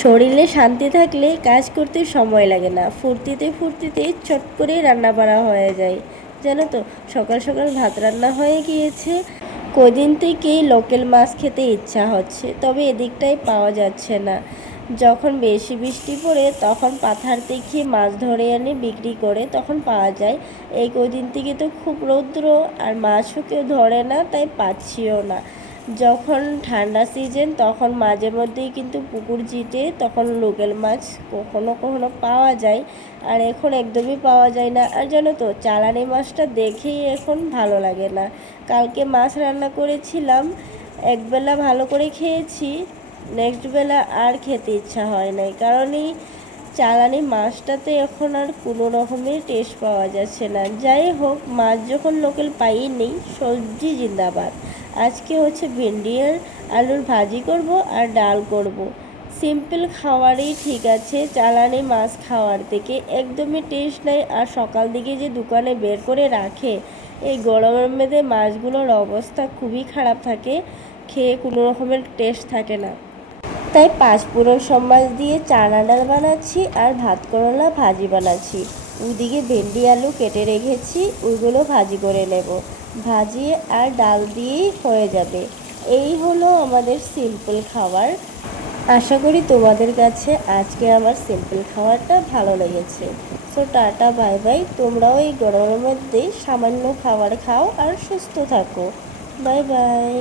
শরীরে শান্তি থাকলে কাজ করতে সময় লাগে না, ফুর্তিতে ফুর্তিতে চট করে রান্না বাড়া হয়ে যায়। জানো তো, সকাল সকাল ভাত রান্না হয়ে গিয়েছে। কদিন থেকেই লোকাল মাছ খেতে ইচ্ছা হচ্ছে, তবে এদিকটায় পাওয়া যাচ্ছে না। যখন বেশি বৃষ্টি পড়ে তখন পাথার থেকে মাছ ধরে এনে বিক্রি করে, তখন পাওয়া যায়। এই কদিন থেকে তো খুব রৌদ্র, আর মাছও কেউ ধরে না, তাই পাচ্ছিও না। যখন ঠান্ডা সিজন তখন মাঝে মধ্যেই কিন্তু পুকুর জিটে তখন লোকাল মাছ কখনো কখনো পাওয়া যায়, আর এখন একদমই পাওয়া যায় না। আর জানো তো, চালানি মাছটা দেখেই এখন ভালো লাগে না। কালকে মাছ রান্না করেছিলাম, একবেলা ভালো করে খেয়েছি, নেক্সট বেলা আর খেতে ইচ্ছা হয় নাই, কারণ এই চালানি মাছটাতে এখন আর কোনো রকমের টেস্ট পাওয়া যাচ্ছে না। যাই হোক, মাছ যখন লোকাল পাই নেই, সবজি জিন্দাবাদ। আজকে হচ্ছে ভেন্ডি আর আলুর ভাজি করব আর ডাল করব। সিম্পল খাওয়ারই ঠিক আছে, চালানি মাছ খাওয়ার থেকে একদমই টেস্ট নেই। আর সকাল দিকে যে দোকানে বের করে রাখে, এই গরমের মধ্যে মাছগুলোর অবস্থা খুবই খারাপ থাকে, খেয়ে কোনো রকমের টেস্ট থাকে না। তাই পাঁচফোড়ন সব মাছ দিয়ে চানা ডাল বানাচ্ছি আর ভাত করলা ভাজি বানাচ্ছি। ওইদিকে ভেন্ডি আলু কেটে রেখেছি, ওইগুলো ভাজি করে নেব। ভাজি আর ডাল দিয়েই হয়ে যাবে। এই হলো আমাদের সিম্পল খাবার। আশা করি তোমাদের কাছে আজকে আমার সিম্পল খাবারটা ভালো লেগেছে। So tata, bye bye. তোমরাও এই গরমের মধ্যে সামান্য খাবার খাও আর সুস্থ থাকো। Bye bye.